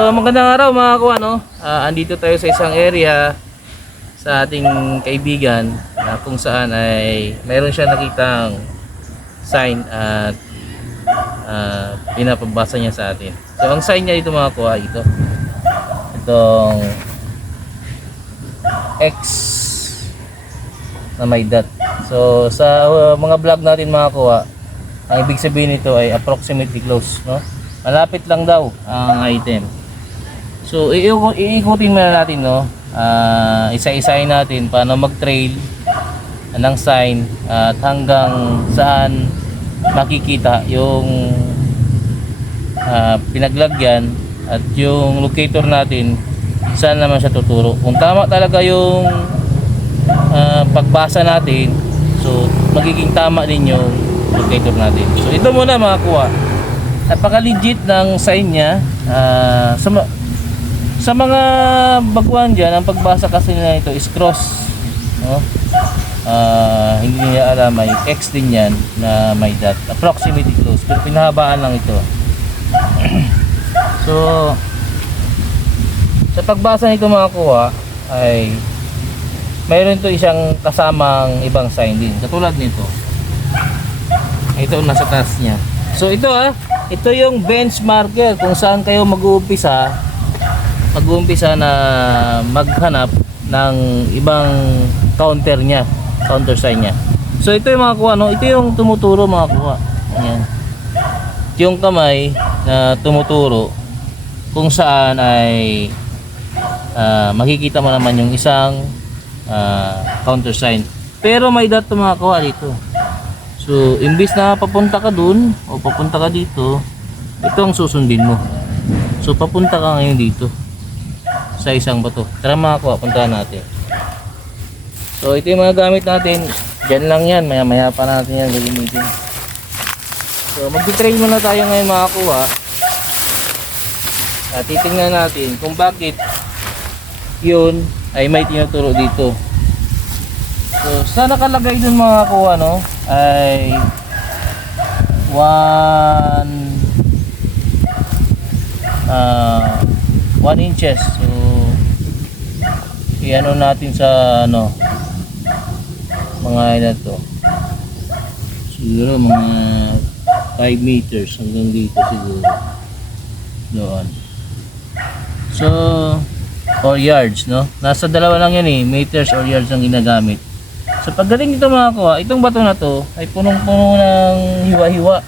So, magandang araw mga kuwa, no? Ah, andito tayo sa isang area sa ating kaibigan na kung saan ay mayroon siya nakitang sign at ah, pinapabasa niya sa atin. So, ang sign niya dito mga kuwa, ito. Itong X na may dot. So, sa uh, mga vlog natin mga kuwa, ang ibig sabihin nito ay approximately close, no? Malapit lang daw ang item. So, iikutin muna natin, no? Ah, isa-isahin natin paano mag-trail ng sign at hanggang saan makikita yung ah, pinaglagyan at yung locator natin saan naman siya tuturo. Kung tama talaga yung ah, pagbasa natin, so magiging tama din yung locator natin. So ito muna mga kuha. Napaka legit ng sign niya. Ah, sa, mga baguhan dyan, ang pagbasa kasi nila ito is cross. No? Ah, hindi nila alam may X din yan na may dot. Approximately close. Pero pinahabaan lang ito. so, sa pagbasa nito mga kuha ay mayroon to isang kasamang ibang sign din. Katulad nito. Ito nasa taas niya. So ito ah, ito yung benchmarker kung saan kayo mag-uumpisa mag-uumpisa na maghanap ng ibang counter niya, counter sign niya. So ito yung mga kuha, no? Ito yung tumuturo mga kuha. Ayan. Yung kamay na tumuturo kung saan ay ah, makikita mo naman yung isang ah, counter sign. Pero may dot to mga kuha dito. So, imbis na papunta ka dun o papunta ka dito, ito ang susundin mo. So, papunta ka ngayon dito sa isang bato. Tara mga kuha, puntahan natin. So, ito yung mga gamit natin. Diyan lang yan. Maya maya pa natin yan gagamitin. So, mag-train muna tayo ngayon mga kuha. At titingnan natin kung bakit yun ay may tinuturo dito. So, sa nakalagay dun mga kuha, no, ay 1 ah 1 inches. So, i-ano natin sa ano mga ilan to. Siguro mga 5 meters hanggang dito siguro. Doon. So, or yards, no? Nasa dalawa lang yan eh, meters or yards ang ginagamit. So pagdating dito mga kuha, itong bato na to ay punong-puno ng hiwa-hiwa.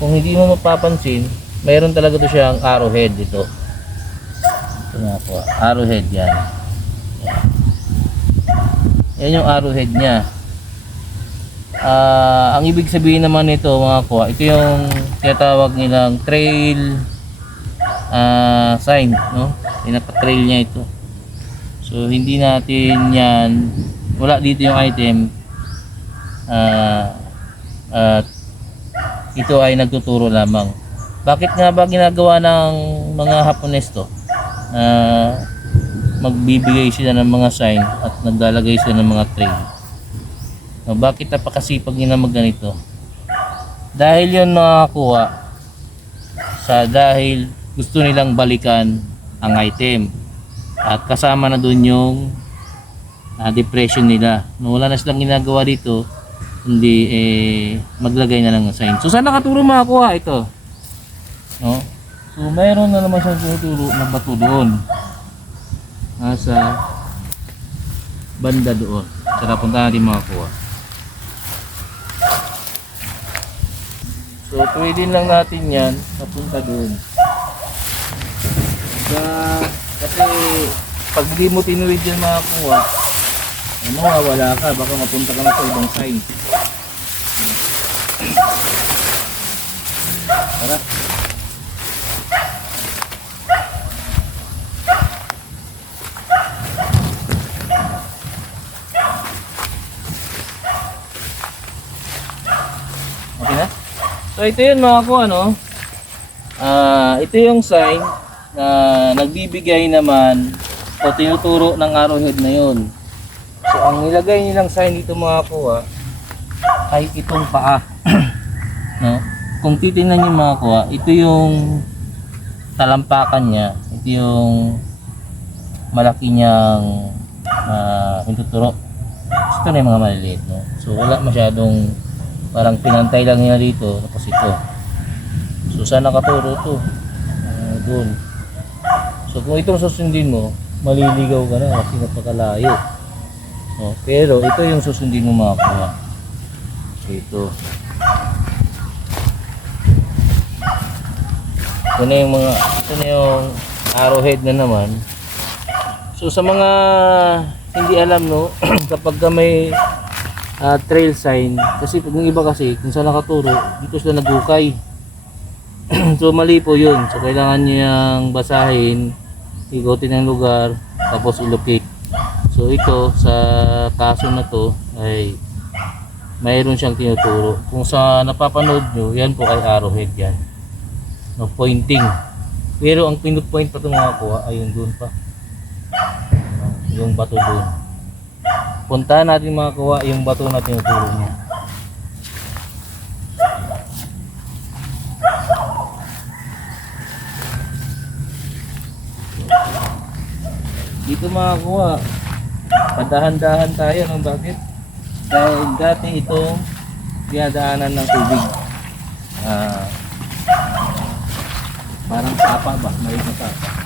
Kung hindi mo mapapansin, mayroon talaga to siyang arrowhead dito. Ito mga kuha, arrowhead yan. Yan yung arrowhead niya. Ah, ang ibig sabihin naman nito mga kuha, ito yung tinatawag nilang trail ah, sign, no? Pinaka-trail niya ito. So hindi natin yan wala dito yung item ah at ito ay nagtuturo lamang. Bakit nga ba ginagawa ng mga Hapones to? Ah, magbibigay sila ng mga sign naglalagay sila ng mga trail. No, bakit napakasipag nila magganito? Dahil yun nakakuha sa dahil gusto nilang balikan ang item at kasama na dun yung ah, depression nila. No, wala na silang ginagawa dito, hindi eh, maglagay na lang ng sign. So saan nakaturo makakuha ito? No? So mayroon na naman siyang tinuturo na bato doon. Nasa banda doon. Tara punta natin makakuha. So pwede lang natin yan papunta doon. Sa, kasi pag di mo tinuwid yan makakuha, ano, mawawala ka. Baka mapunta ka na sa ibang side. Tara. Okay na? So ito yun mga ko ano. Ah, ito yung sign na nagbibigay naman o tinuturo ng arrowhead na yun. So ang nilagay nilang sign dito mga kuha ay itong paa. no? Kung titingnan niyo mga kuha, ito yung talampakan niya, ito yung malaki niyang uh, hintuturo. Ito na yung mga maliliit. No? So wala masyadong parang pinantay lang niya dito tapos ito. So saan nakaturo to? Uh, doon. So kung itong susundin mo, maliligaw ka na kasi napakalayo. Oh, pero ito yung susundin mo makakuha. So ito. Ito na yung mga, ito na yung arrowhead na naman. So sa mga hindi alam no, kapag ka may ah, trail sign, kasi pag yung iba kasi, kung saan nakaturo, dito sila nagukay. so mali po yun. So kailangan nyo yung basahin, ikutin ang lugar, tapos ilocate. So ito, sa kaso na to, ay mayroon siyang tinuturo. Kung sa napapanood nyo, yan po ay arrowhead yan. No, pointing. Pero ang pinupoint pa itong mga kuha ay yung doon pa. Yung bato doon. Puntahan natin mga kuha yung bato na tinuturo niya. Dito mga kuha, padahan-dahan tayo ng bakit? Dahil dati itong dinadaanan ng tubig. Ah, parang sapa ba? May na sapa.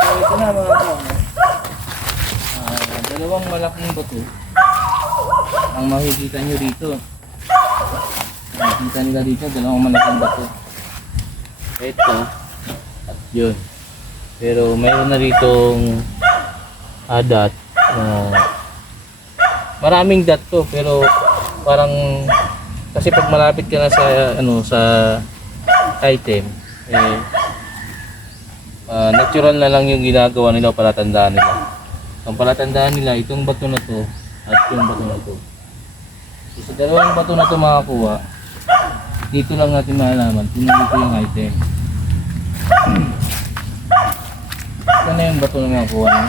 So ito na mga kuha. Ah, dalawang malaking bato ang makikita nyo dito. Makikita nila dito, dalawang malaking bato. Ito, at yun. Pero mayroon na ritong dot. ah, maraming dot to, pero parang kasi pag malapit ka na sa ano sa item, eh, ah, natural na lang yung ginagawa nila o palatandaan nila. Ang palatandaan nila, itong bato na to at yung bato na to. So, sa dalawang bato na to makakuha, dito lang natin malalaman kung dito yung item. Ito na yung bato na nakuha niya.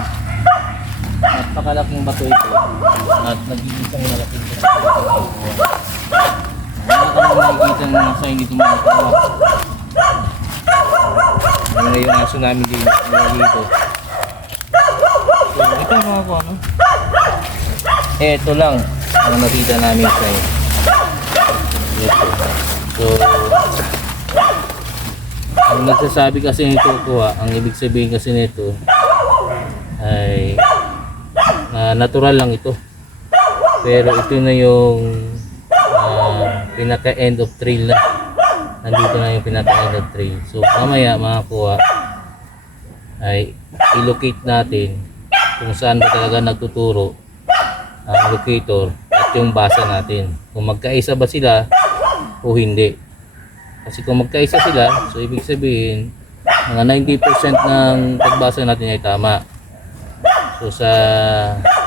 Napakalaking bato ito. At nagiging isang malaking bato na nakuha. Wala ka naman nakikita ng mga sign dito mga kuha. Ano na yung aso namin din dito. So, ito mga kuha, no? Eh, ito lang ang nakita namin. Ito. So, ang nagsasabi kasi nito kuha, ang ibig sabihin kasi nito ay ah, natural lang ito. Pero ito na yung ah, pinaka end of trail na. Nandito na yung pinaka end of trail. So mamaya mga kuha ay i-locate natin kung saan ba talaga nagtuturo ang locator at yung basa natin. Kung magkaisa ba sila o hindi. Kasi kung magkaisa sila, so ibig sabihin, mga 90% ng pagbasa natin ay tama. So sa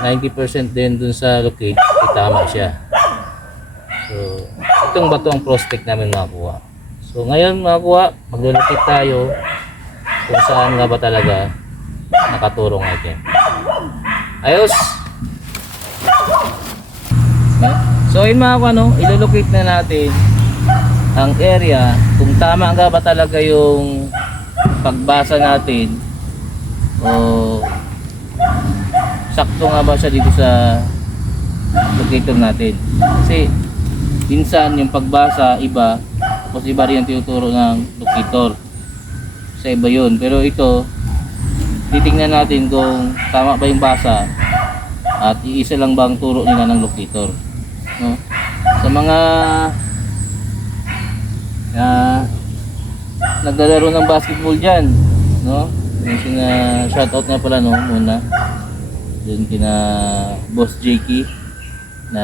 90% din dun sa locate, ay tama siya. So, itong bato ang prospect namin makuha. So ngayon makuha, maglulocate tayo kung saan nga ba talaga nakaturong item. Ayos! So yun mga ano, ilolocate na natin ang area kung tama nga ba talaga yung pagbasa natin o sakto nga ba siya dito sa locator natin kasi minsan yung pagbasa iba tapos iba rin ang tinuturo ng locator sa iba yun. Pero ito titingnan natin kung tama ba yung basa at iisa lang ba ang turo nila ng locator no? sa mga na naglalaro ng basketball dyan no? Yung sina shoutout na pala no muna. Dun kina boss Jakey na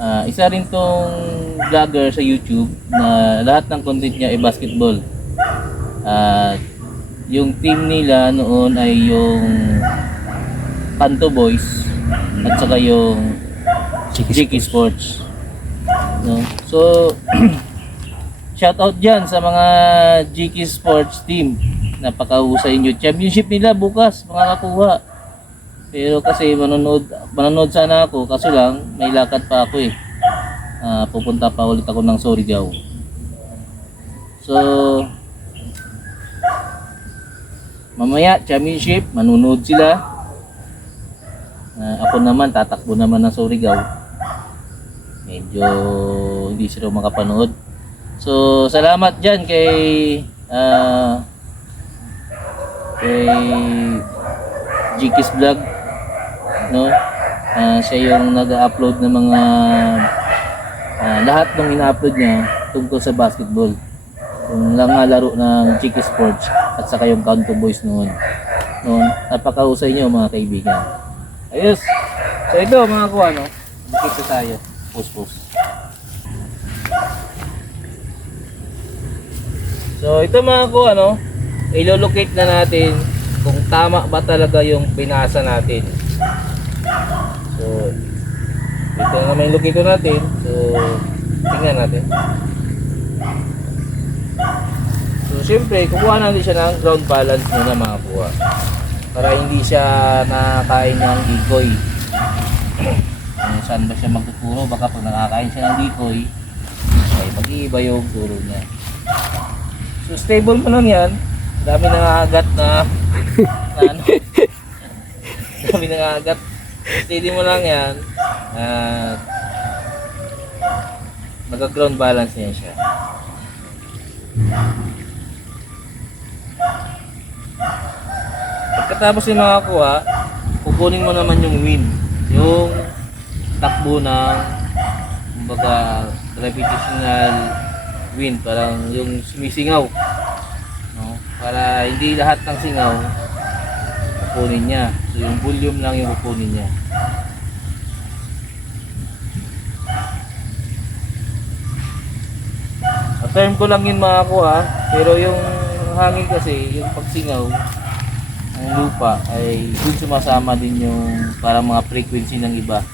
ah, isa rin tong vlogger sa YouTube na lahat ng content niya ay basketball. At yung team nila noon ay yung Kanto Boys at saka yung Jiki Sports. No? So shout out diyan sa mga Jiki Sports team. Napakahusay nyo championship nila bukas mga kakuha Pero kasi manonood, manonood sana ako, kaso lang, may lakad pa ako eh. Ah, pupunta pa ulit ako ng Surigao. So, mamaya, championship, manunood sila. Ah, ako naman, tatakbo naman ng Surigao. Medyo hindi sila makapanood. So, salamat dyan kay ah kay Jikis Vlog no? Ah, siya yung nag-upload ng mga ah, lahat ng ina-upload niya tungkol sa basketball. Yung lang nga laro ng Jikis Sports at saka yung Kanto Boys noon. Noon napakausay niyo mga kaibigan. Ayos. So ito mga kuha no? Dito tayo. Post So ito mga ko ano, ilolocate na natin kung tama ba talaga yung binasa natin. So ito na may locator natin. So tingnan natin. So siyempre kukuha natin siya ng ground balance muna mga kuha. Para hindi siya nakakain ng decoy. Kung saan ba siya magtuturo, baka pag nakakain siya ng decoy, ay mag-iiba yung turo niya. So stable mo lang yan. Dami nangangagat na, na ano. Dami nangangagat. Steady mo lang yan. At magka-ground balance niya siya. Pagkatapos yung mga kuha, kukunin mo naman yung win. Yung takbo ng kumbaga gravitational wind parang yung sumisingaw no para hindi lahat ng singaw kukunin niya so yung volume lang yung kukunin niya. Sa term ko lang yun mga kuha pero yung hangin kasi yung pagsingaw ng lupa ay dun sumasama din yung parang mga frequency ng iba.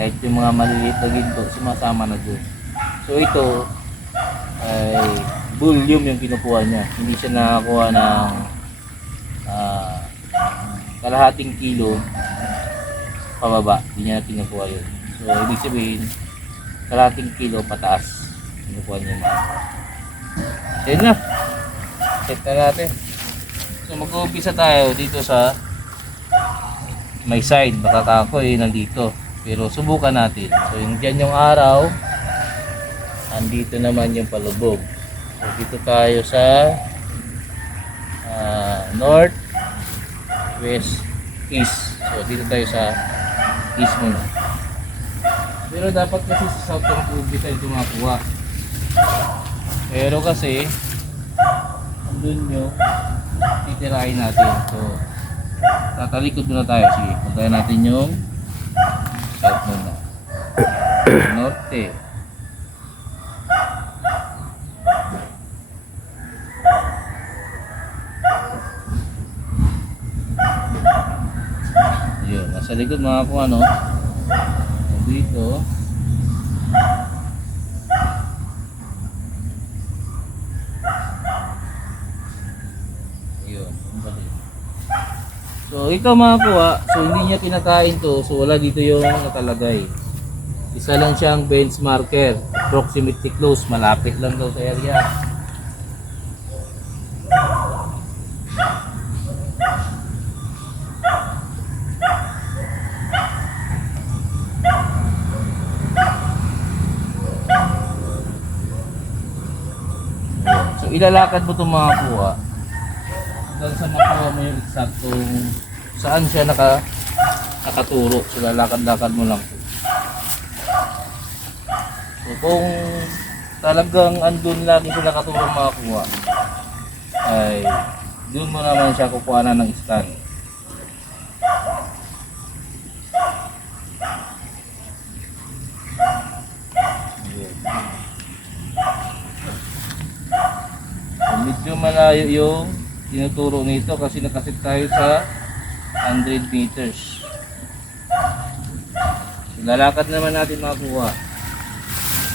Kahit yung mga maliliit na ginto sumasama na dun. So ito ay volume yung kinukuha niya. Hindi siya nakakuha ng ah, kalahating kilo pababa. Hindi niya kinukuha yun. So, ibig sabihin, kalahating kilo pataas. Kinukuha niya na. Yan na. Set na natin. So, mag-uumpisa tayo dito sa may side. Baka kako eh, nandito. Pero subukan natin. So, yung dyan yung araw, andito naman yung palubog. So dito tayo sa ah, north, west, east. So dito tayo sa east muna. Pero dapat kasi sa southern tubig tayo tumakuha. Pero kasi andun yung titirahin natin. So tatalikod muna tayo. Sige, puntahan natin yung south muna. Norte. Nasa likod mga kung ano. Dito. Yun. So ito mga kuha, so hindi niya kinakain to, so wala dito yung nakalagay. Isa lang siyang bench marker, proximity close, malapit lang daw sa area. Ilalakad mo itong mga kuha hanggang sa makuha mo yung eksaktong saan siya naka, nakaturo. So lalakad-lakad mo lang. So kung talagang andun lagi siya nakaturo mga kuha ay doon mo naman siya kukuha na ng stand. medyo malayo yung tinuturo nito kasi nakasit tayo sa 100 meters. So, lalakad naman natin makuha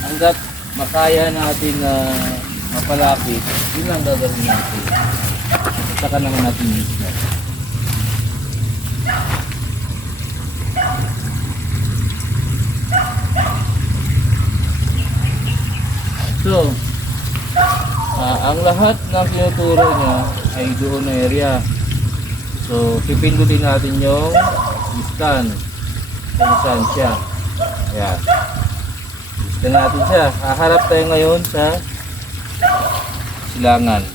hanggat makaya natin na uh, mapalapit yun ang gagawin natin. At saka naman natin mismo. So, ah, ang lahat ng tinuturo niya ay doon na area. So, pipindutin natin yung scan kung saan siya. Ayan. Scan natin siya. Haharap tayo ngayon sa silangan.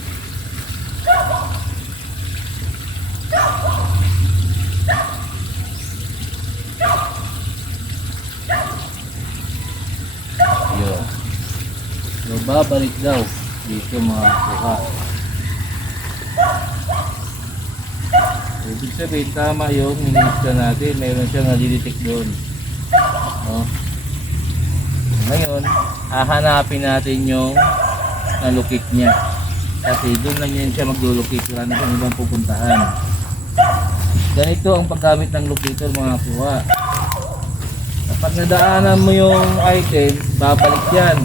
Yun. So, babalik daw dito mga. So, ibig sabihin, tama yung minista natin. Mayroon siyang nadidetect doon. No? Ngayon, hahanapin natin yung nalukit niya. Kasi doon lang yan siya maglulukit. Wala na siyang ibang pupuntahan. Ganito ang paggamit ng locator mga kuha. Kapag nadaanan mo yung item, babalik yan.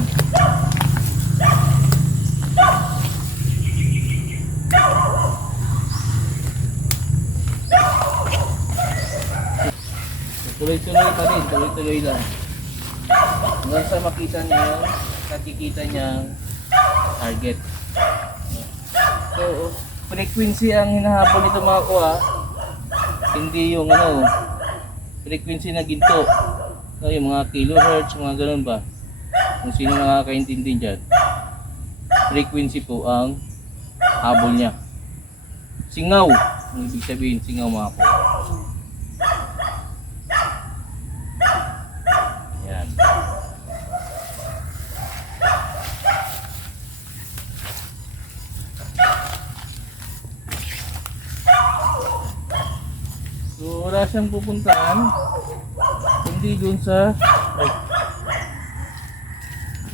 Tuloy-tuloy pa rin, tuloy-tuloy lang. Hanggang sa makita niya nakikita niyang target. So, frequency ang hinahabol nito mga kuha. Hindi yung ano, frequency na ginto. No, yung mga kilohertz, mga ganun ba? Kung sino nakakaintindi dyan. Frequency po ang habol niya. Singaw. Ang ibig sabihin, singaw mga po. Yan. So, wala siyang pupuntahan. Kundi dun sa ay,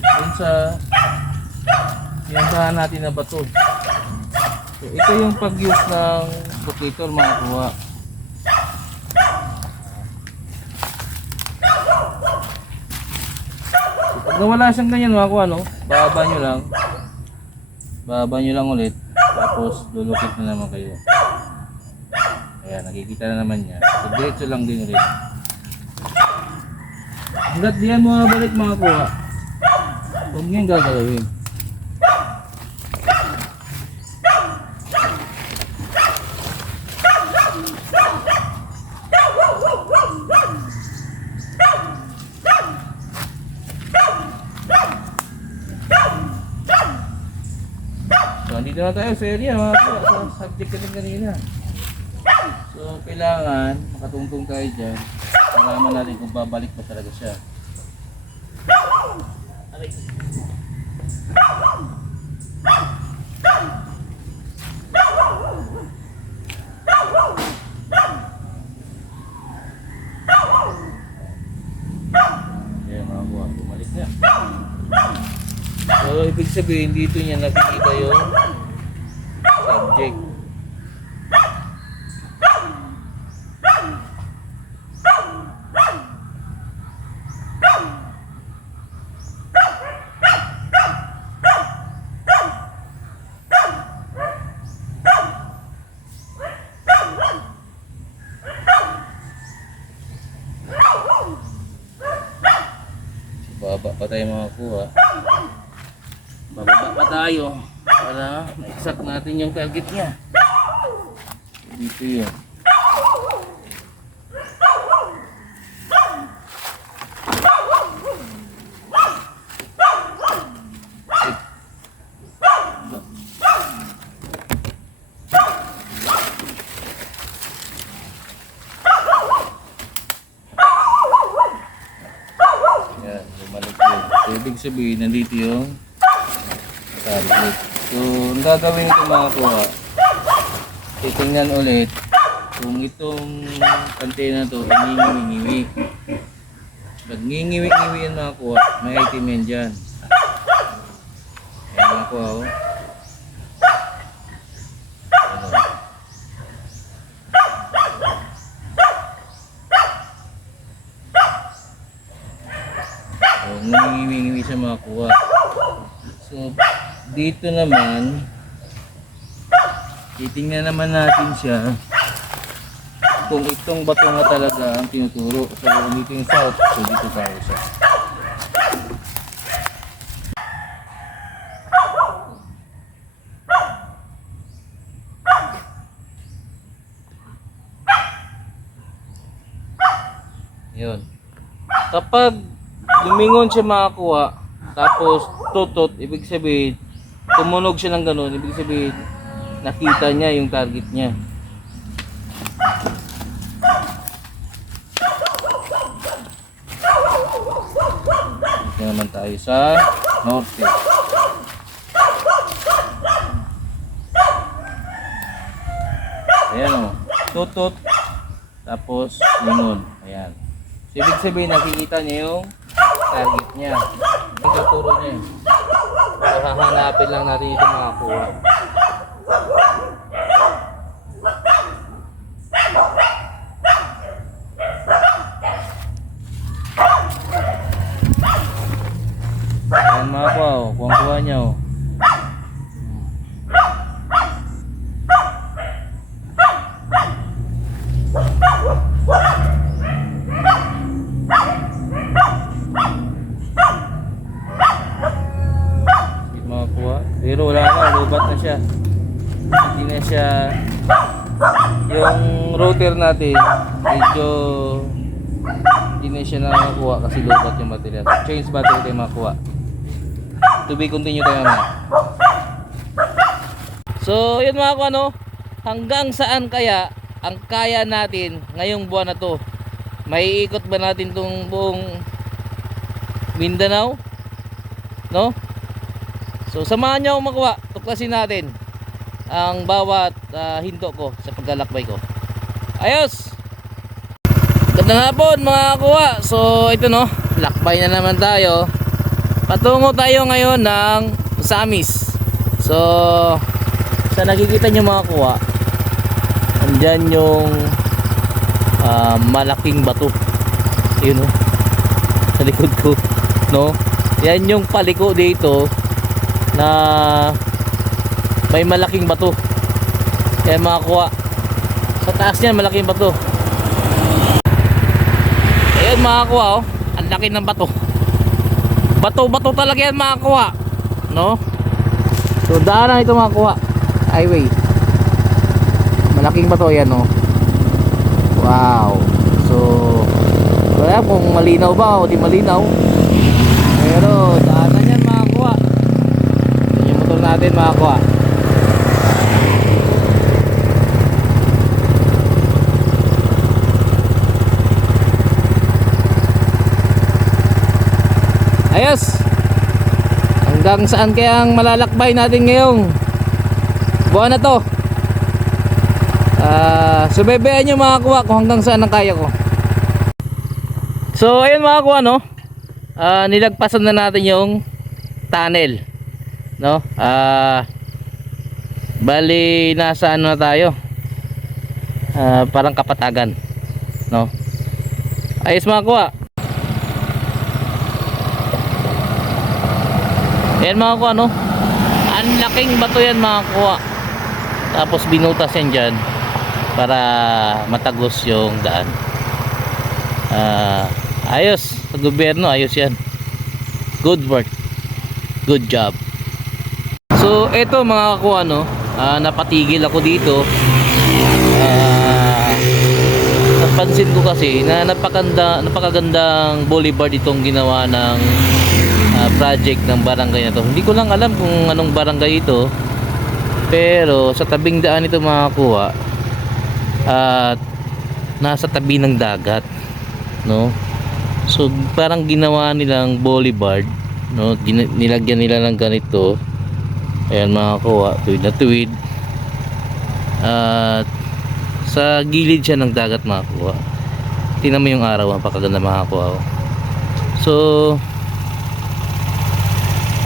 dun sa pinuntahan natin na bato. So, ito yung pag-use ng locator mga kuha. So, pag nawala siyang ganyan mga kuha, no? Bababa nyo lang. Bababa nyo lang ulit. Tapos, lulukit na naman kayo. Ayan, nakikita na naman niya. So, diretso lang din ulit. Hanggat diyan mo balik mga kuha, huwag niyo yung gagalawin. So, andito na tayo sa area mga kuha, sa subject natin kanina. So, kailangan makatungtong tayo dyan. Malaman natin kung babalik pa talaga siya. Aray. Ayan mga kuha, bumalik na. So, ibig sabihin dito niya nakikita yung subject. Baba pa tayo mga kuha. Bababa pa tayo para ma-exact natin yung target niya. Dito yun. Yan, bumalik yun. So, ibig sabihin, nandito yung target. So, ang gagawin ito mga kuha, titingnan ulit kung itong na to ay ngingiwi-ngiwi. Pag ngingiwi-ngiwi yan mga kuha, may item yan dyan. Yan mga kuha, oh. dito naman titingnan naman natin siya kung itong bato nga talaga ang tinuturo. So dito yung south so dito tayo siya yun. Kapag lumingon siya makakuha tapos tutot ibig sabihin tumunog siya ng ganun, ibig sabihin, nakita niya yung target niya. Dito naman tayo sa norte. Ayan o. Tutot. Tapos lingon. Ayan. So, ibig sabihin nakikita niya yung target niya. Yung tuturo niya. Hahanapin lang natin yung makakuha. Ayan mga kuha o. Kuha niya o. router natin medyo hindi na siya nakakuha kasi lubat yung material. Change battery tayo makuha. To be continue tayo mamaya. So, yun mga kuha no. Hanggang saan kaya ang kaya natin ngayong buwan na to? May ikot ba natin tong buong Mindanao? No? So samahan nyo akong makuha. Tuklasin natin ang bawat ah, hinto ko sa paglalakbay ko. Ayos! Gandang hapon mga kuha. So ito no, lakbay na naman tayo. Patungo tayo ngayon ng Samis. So sa nakikita nyo mga kuha, andyan yung ah, malaking bato. Yun no, sa likod ko. No? Yan yung paliko dito na may malaking bato. Kaya makakuha. Sa taas niyan malaking bato. Ayun makakuha oh. Ang laki ng bato. Bato-bato talaga yan makakuha. No? So daanan ito makakuha. Highway. Malaking bato yan oh. Wow. So wala kung malinaw ba o di malinaw. Pero daanan yan makakuha. Yan yung motor natin makakuha. Ayos! Hanggang saan kaya ang malalakbay natin ngayong buwan na to? Ah, subaybayan nyo makakuha kung hanggang saan ang kaya ko. So ayun mga kuha no. Ah, nilagpasan na natin yung tunnel. No? Ah bali nasa ano na tayo? Ah, parang kapatagan. No? Ayos mga kuha. Yan mga kuha no. Ang laking bato yan mga kuha. Tapos binutas yan dyan para matagos yung daan. Ah, ayos sa gobyerno ayos yan good work good job so eto mga kakuha no ah, napatigil ako dito Ah, napansin ko kasi na napakaganda napakagandang boulevard itong ginawa ng ah, project ng barangay na to. Hindi ko lang alam kung anong barangay ito pero sa tabing daan ito mga kuha at nasa tabi ng dagat no? So parang ginawa nilang boulevard no? Nilagyan nila ng ganito. Ayan mga kuha tuwid na tuwid. At sa gilid siya ng dagat mga kuha tingnan mo yung araw ang pakaganda mga kuha oh. so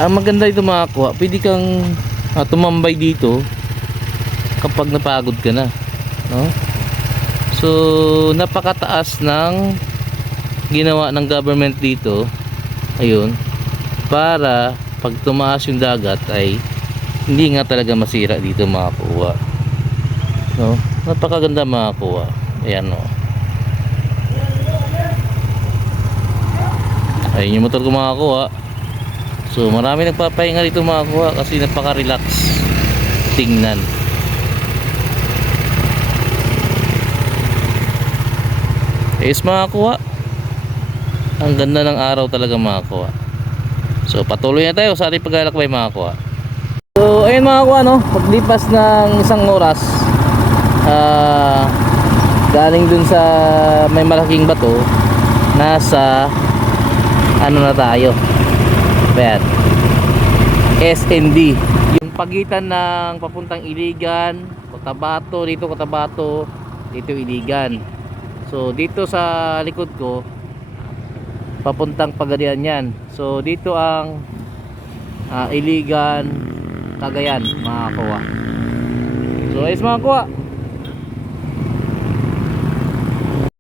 ang maganda ito mga kuha pwede kang ah, tumambay dito kapag napagod ka na no? So napakataas ng ginawa ng government dito ayun para pag tumaas yung dagat ay hindi nga talaga masira dito makakuha no? Napakaganda makakuha ayan o ayun yung motor ko makakuha so marami nagpapahinga dito makakuha kasi napaka relax tingnan is makakuha Ang ganda ng araw talaga mga kuha. So patuloy na tayo sa ating paglalakbay mga kuha. So ayun mga kuha no, paglipas ng isang oras ah galing dun sa may malaking bato nasa ano na tayo. Ayan. SND. Yung pagitan ng papuntang Iligan, Cotabato, dito Cotabato, dito Iligan. So dito sa likod ko papuntang Pagadian yan. So dito ang ah, Iligan, Cagayan, mga kuwa. So ayos mga kuwa,